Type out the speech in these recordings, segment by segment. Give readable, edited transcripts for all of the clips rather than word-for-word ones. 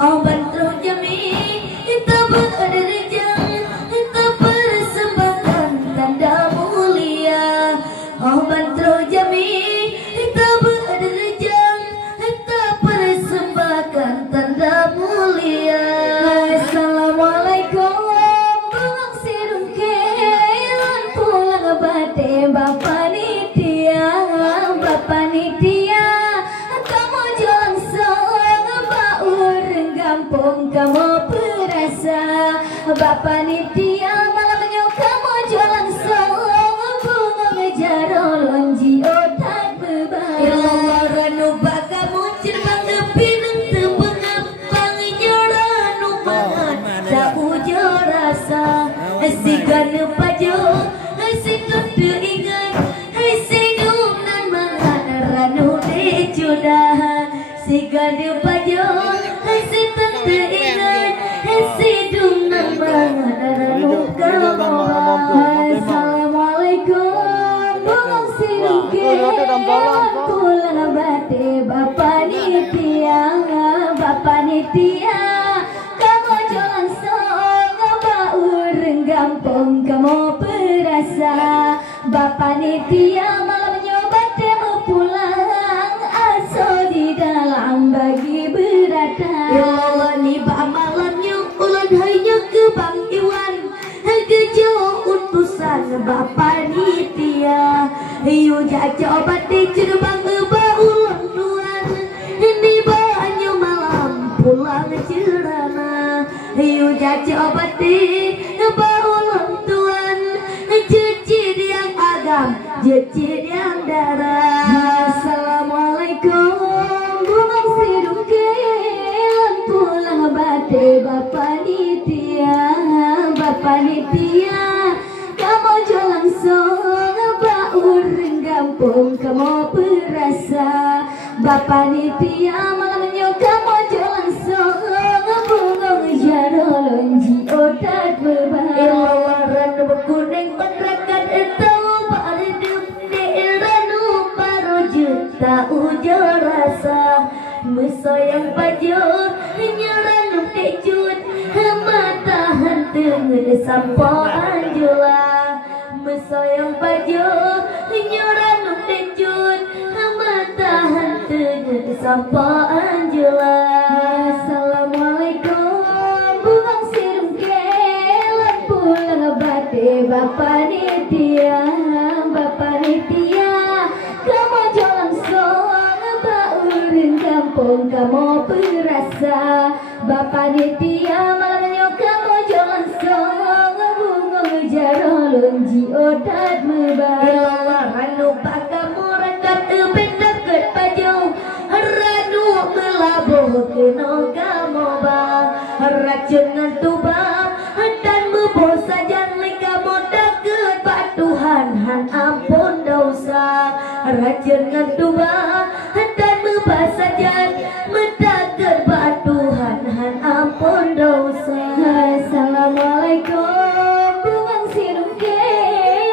Oh bantro jami kita berderajat, kita persembahkan tanda mulia. Oh bantro jami kita berderajat, kita persembahkan tanda mulia. Assalamualaikum bang sirungke lan pulang bate bapak nitia, bapak nitia. Kamu jalan sang baur gampung kamu perasa, bapak nitia malamnya kamu jalan sang bunga ngejar lonji otak beban. Ilmu bagamu cerbang pinang tebengapang nyoranu banget tak ujo rasa sigan pajo sigan teingat sinum nan mangan ranu dicudah sigan pajo sigan teingat sinum nan mangan ranu kamohon. Assalamualaikum bang sirungke pulang bate bapak nitia, bapak nitia. Kamu jalan sang baur gampung kamu perasa, bapak nitia malamnya bate pulang aso di dalam bagi berata. Ya Allah niba malamnya ulan hanya ke Bang Iwan kejo utusan bapak nitia. Yu jaja bate cerbang baulan tuan ini banyu malam pulang cerana. Yu jaja bate baulan tuan cecir yang agam cecir yang darah. Assalamualaikum bunga sirungke lan pulang bate bapak nitia, bapak nitia. Kamu jalan sang baur gampung kamu perasa, bapak nitia malamnya kamu jalan sang bunga ngejar lonji otak beban. Ilawaran berkuning masyarakat etau baredep daerah baru juta ujo rasa mesoyang pajur nyeranu tecut mata henteng sampo anjula mesoyang pajur nyeranu tecut mata henteng sampo anjula. Assalamualaikum bungang sirungke lan pulang bate bapak nitia, bapak nitia. Kamu jalan sang baur kampung kamu perasa, bapak nitia malamnya kamu jalan sang bunga ngejar lonji otak mebah. Ranu kamu rekat benda ket pajau ranu melabuh kena kamu bang racun ngantuba dan meboh sajan kamu deket pak Tuhan han ampun dosa racun ngantuba dan meboh sajan mendaket pak Tuhan han ampun dosa. Assalamualaikum bungang sirungke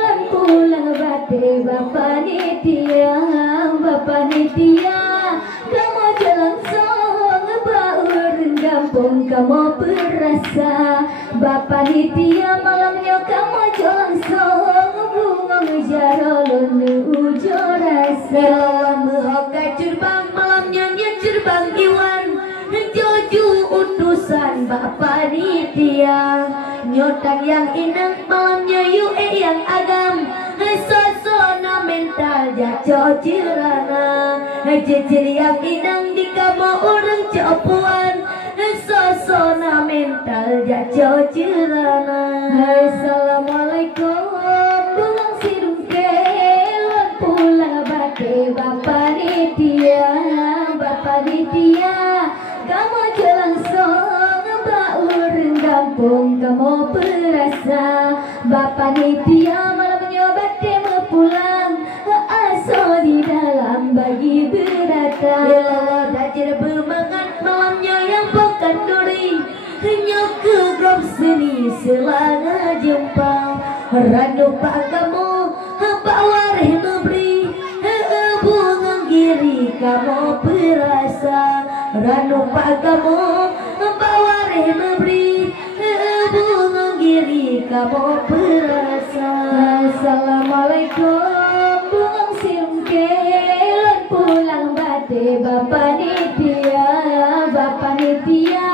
lan pulang bate bapak nitia, bapak nitia. Kamu jalan sang baur gampung kamu perasa, bapak nitia malamnya kamu jalan sang bunga ngejar londe ujo rasa. Mehoka cerbang malamnya nya cerbang Iwan joju utusan bapak nitia. Nyotang yang inang malamnya yue yang agam sosona mental jaco cirana. Jejir yang inang di kamu orang copuan sosona mental jaco cirana. Assalamualaikum pulang sirungke lan pulang bate bapak nitia, bapak nitia. Kamu jalan sang baur kampung kamu perasa, bapak nitia malamnya bate pulang aso di dalam bagi berata. Dajir bermangat malamnya yang pekan duri hanya ke grup seni selana jumpa ranu pak kamu bawareh memberi bunga giri kamu perasa ranu pak kamu kamu perasa. Assalamualaikum bungang sirungke lan pulang bate Bapak Nitya, Bapak Nitya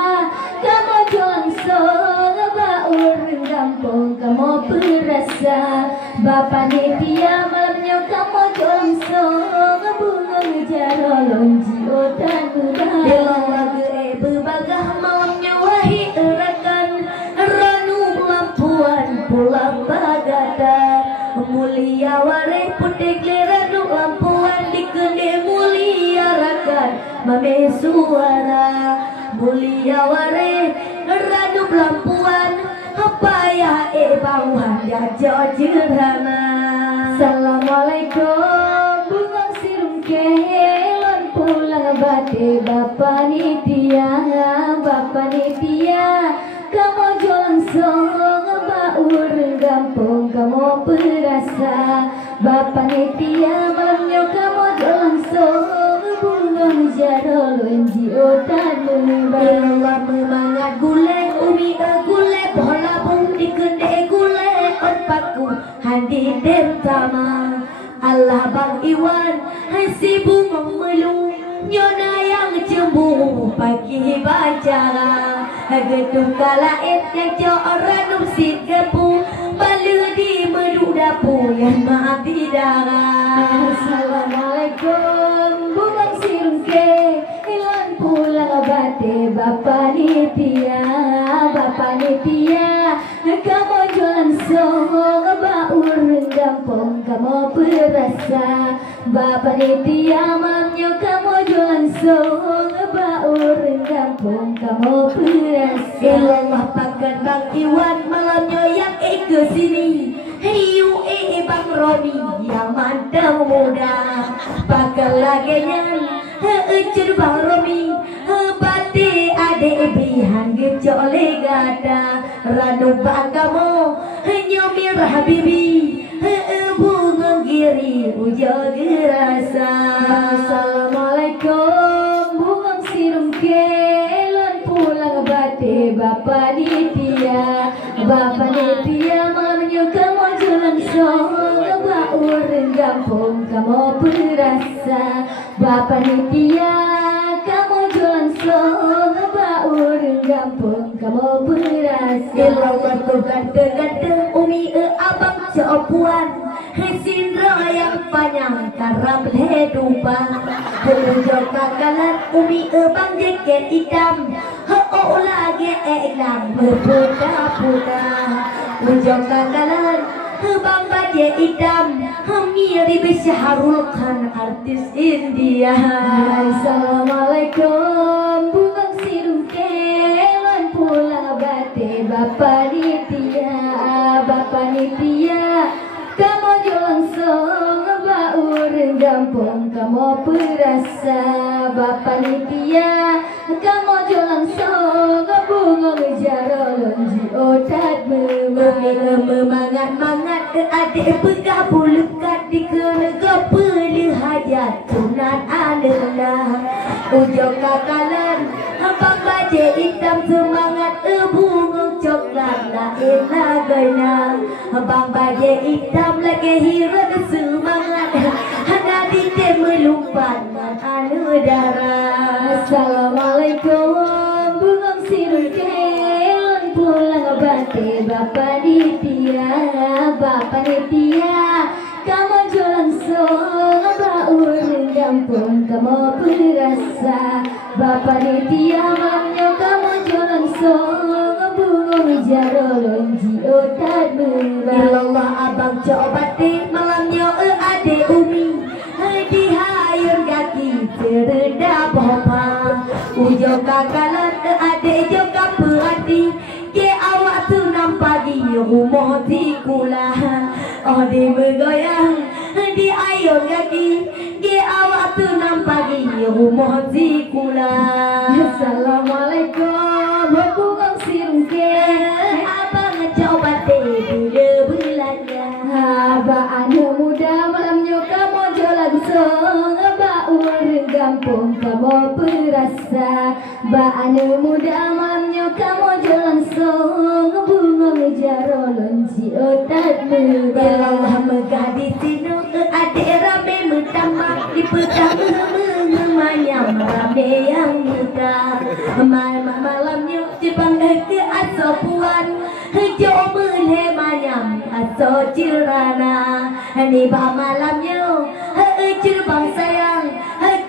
kamu langsung baur kampung kamu perasa. Bapak Nitya malamnya kamu langsung bungang jaro lonji otan udah lagu berbagah malamnya wahai rekan ranu lampuan pulang bagada mulia wareh putih ranu lampuan dikene mulia rakan mame suara mulia wareh ranu lampuan apa ya bawah ya jojirana. Assalamualaikum bungang sirungke lan pulang bate Bapak Nitya, Bapak Nitya kamu langsung baur kampung kamu perasa. Bapak Nitya malamnya kamu langsung bungang jaro lonji otan Allah memangat gule umi gule bola bung dikende gule otpaku handi dem tama Allah Bang Iwan si bunga melu nyona yang cembu pagi bacara gedung kalaet yang orang numsit gepu balu di melu dapu yang mati darah. Assalamualaikum bungang sirungke ilan pulang bate Bapak Nitya, Bapak Nitya kamu langsung baur kampung kamu perasa. Bapak Nitya malamnya kamu langsung baur kampung kamu perasa. Ilallah pakan Bang Iwan malamnya yang ke sini hiu Bang Romi yang mantap muda pakai lagian ecur Bang Romi bate ade bihan gejole gada ranu bangkamu nyomir habibi bunga giri ujo gerasa. Assalamualaikum bungang sirungke lan pulang bate Bapak Nitya, Bapak Nitya malamnya kamu langsung baur kampung kamu perasa. Bapak Nitya kamu langsung baur kampung kamu perasa. Ilang batu gante-gante umi abang copuan sindra yang panjang karam ledupa berujung kakalan umi bang jeket hitam lagi eklam berpuda-puda ujung kakalan bang bajai hitam mirip Syahrul Khan artis India. Assalamualaikum bungang sirungke lan pulang bate Bapak Nitya, Bapak Nitya kamu langsung baur kampung kamu perasa. Bapak Nitya kamu langsung bunga jaro lonji otat memangat-mangat adik pegah bulukat dikena kepeli hajat sunat adalah ujung kakalan abang bajai hitam semangat bunga coklat lain laganya abang bajai hitam lagi hirat semangat hana dite melumpat anu darah. Assalamualaikum bungang sirungke lan pulang bate Bapak Nitya, Bapak Nitya kamu langsung baur kampung kamu perasa. Bapak Nitya malamnya kamu langsung bunga jaro lonji otat ilallah abang cobate malamnya ade umi dihayun kaki terenda bapa ujung kakalan ade juga perhati ke awak tu nampagi rumah di kula ade bergoyang di ayun kaki ke awak tu nampagi rumah di kula. Assalamualaikum bungang sirungke abang cobate bila belanja abang anu muda malamnya kamu langsung baur kampung kamu perasa. Anu muda malamnya kamu langsung bunga jaro lonji Belah megah di sini adik rame metamak di pertama memayam rame yang muda malamnya Jepang ke aso puan hijau melemanyam aso cirana ni malamnya Jepang sayang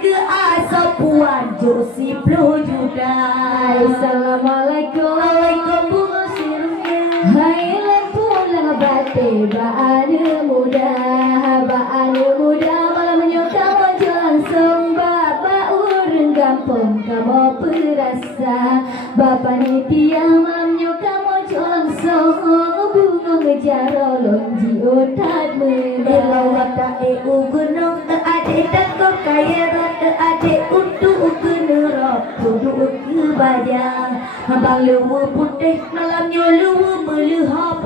ke aso puan josi puluh juta. Assalamualaikum. Waalaikumsalam. Hai pulang bate baana muda malamnya kamu jalan sembah urang gampang kamu perasa bapa nitia malamnya kamu jalan sembah bunga ngejar lonji otak menela wata gunung ade takut kaya rata ade untuk generok duduk ke baja abang lewu putih malamnya lewu melihap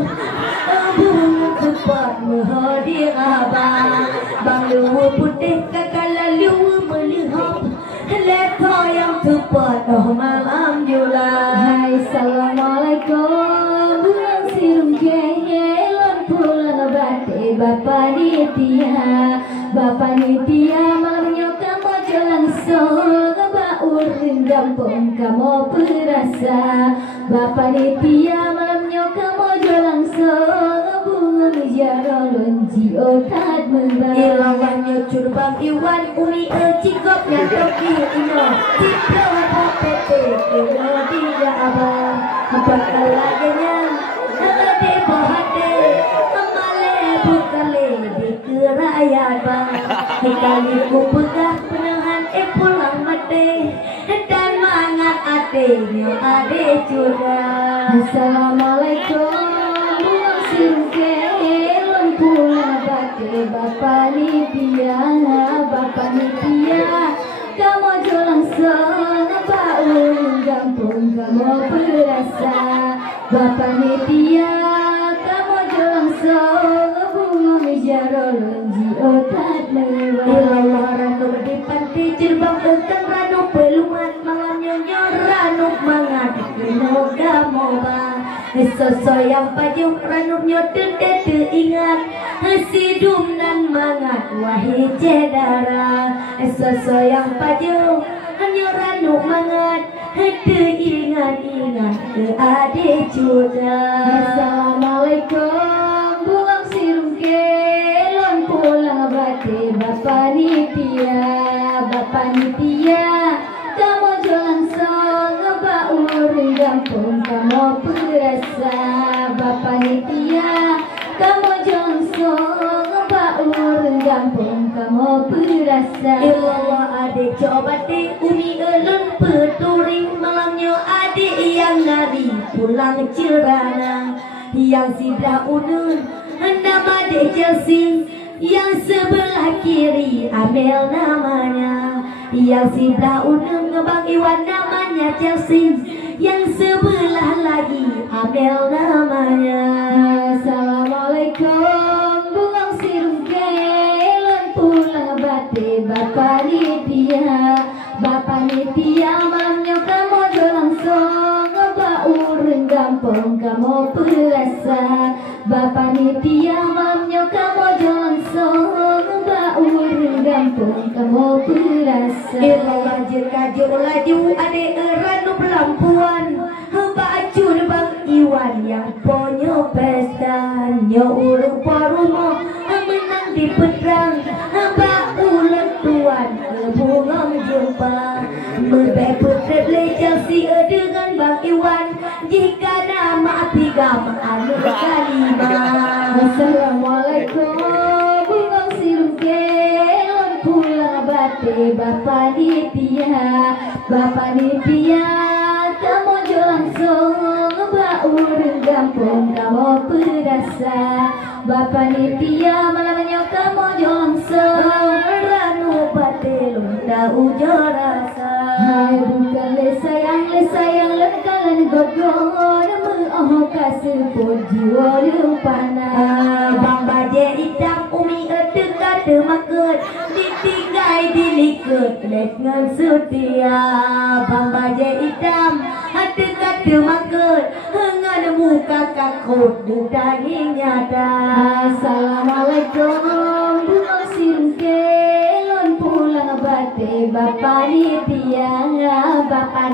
bunga cepat menghadir abang bang lewu putih kakala lewu melihap leto yang cepat malam jula. Hai assalamualaikum bulan sirum gelon pulang bate bapa nitia malamnya kamu jalan song urang gampang kamu perasa bapa nitia malamnya kamu jalan song bunga menjara lonji otak membara ilawannya curbang iwan umi cikop nyantok ino tiplo hapete kino tidak abang apa kalaganya ade bohate amale bukale di kerayaan bang kali ku pegah penahan pulang mati dan mangat adenya ade juga. Assalamualaikum buang singkelon pulang bate bapa nitia kamu jalan sana urang gampang kamu perasa bapa nitia kamu jalan sana bunga menjara lonji otak mewah ranu di pantai Jerbang tentang ranu peluman malamnya ranu mangat kino kamu bang seso yang paju ranupnya tidak teringat sidum nan mangat wahai cedara seso yang paju hanya ranuk mangat teringat-ingat ke adik juga. Assalamualaikum buang sirum kelon pulang bate bapa nitia kamu jalan song urang gampang kamu perasa bapa nitia kamu jalan song urang gampang kamu perasa Allah adik coba deh umi elon peturing malamnya adik yang nari pulang cerana yang sebelah unun nama adik Chelsea yang sebelah kiri Amel namanya yang sebelah unun ngebang Iwan namanya Chelsea yang sebelah lagi Amel namanya. Assalamualaikum buang sirum kelon pulang bate bapa nitia malamnya kamu jalan song urang gampang kamu perasa bapa nitia malamnya kamu jalan song urang gampang kamu perasa laju adik ranu pelampuan baju bang Iwan yang punya pesta urang parumo menang di pedang ulang tuan bunga menjumpa berbebut Chelsea dengan bang Iwan jika nama tiga anu kalima. Assalamualaikum buang sirum kelon pulang bate bapa nitia kamu jalan song urang gampang kamu perasa bapa nitia malamnya kamu jalan song ranu bate lonta ujarasa. Hai bukan le sayang lekalan godon oh kasih pun jiwa lupana bang baje hitam umi dekat makut ditinggai dilikut dengan setia bang baje hitam dekat makut dengan muka kakut dari nyata. Assalamualaikum bunga sirungke lon pulang bate Bapak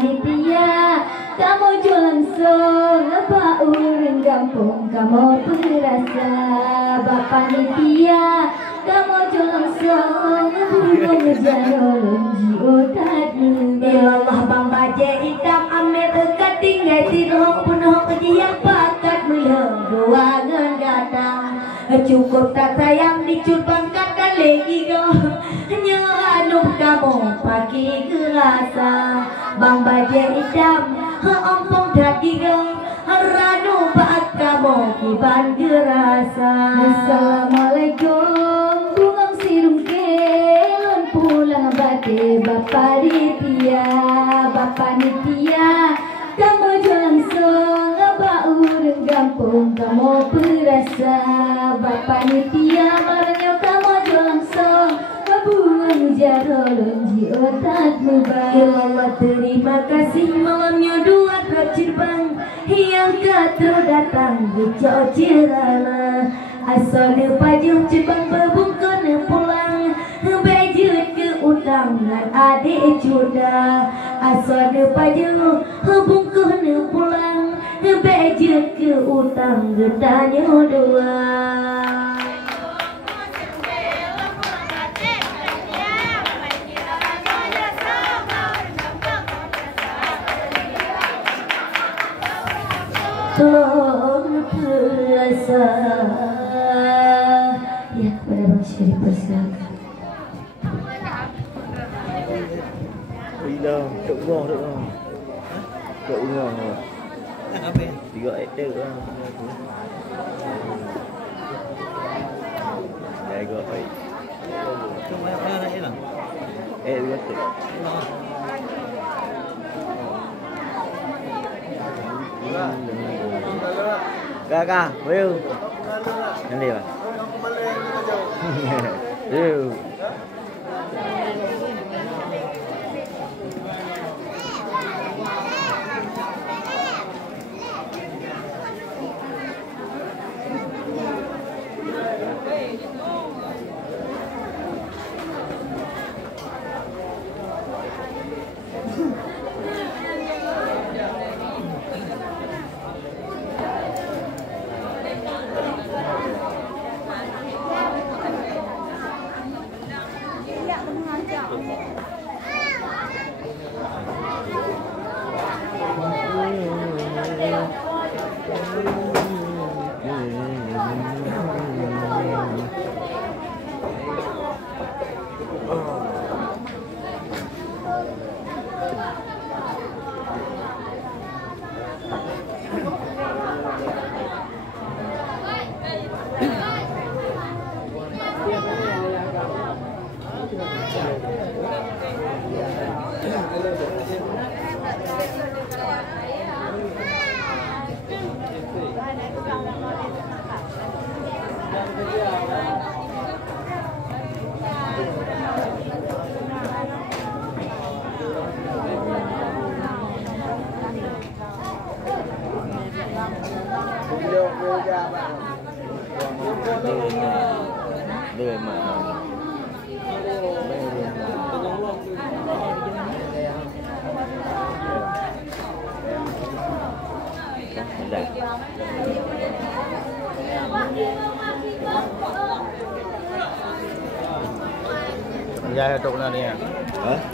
Nitia kamu jualan song apa urang kampung kamu perasa Bapak Nitia kamu jualan song bunga ngejalon jiotadmu Ilallah bang baje hitam amir dekat tinggal tidur penuh kejiang pakat melihat ruangan datang cukup tak sayang dicut bangkat dan lagi hanya anu kamu pagi kerasa bang baje hitam ompong dadi ranu paat kamu kiban dirasa. Assalamualaikum bunga sirungke lon pulang bate Bapak Nitia kamu jualan song apa urang kampung kamu perasa Bapak Nitia malamnya kamu jualan song buang jarolon jiotadmu Ilallah terima kasih malamnya dua cirbang yang kata datang di cocirana asal pajung cirbang berbungkun pulang bejut ke undangan adik cuda asal pajung bungkun pulang bejut ke utang getanya dua. Terasa ya pada Bang Syarif persilakan. Dah, tak urang dah. Tak urang. Apa ya? 3 ekor dah. Jaga baik. Cuma yang nak hilang. Dua tek. Kakak, will. Nanti lah. Will. Đưa mà Ra trục nào nè. hả?